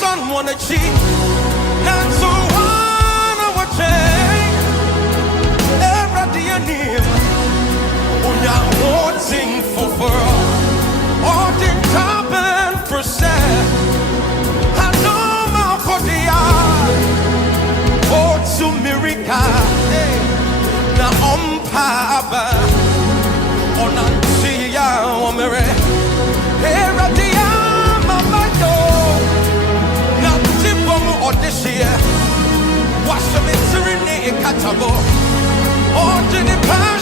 son wanna cheat, not so wanna watch it. Every day I need, when you're wanting for all the top and for sad. I know my body, oh, to Mirica, now Papa, on Antia, on Mary, every day I'm a man. Now, Timbo or this year, what's the mystery? Catabo, or did it pass?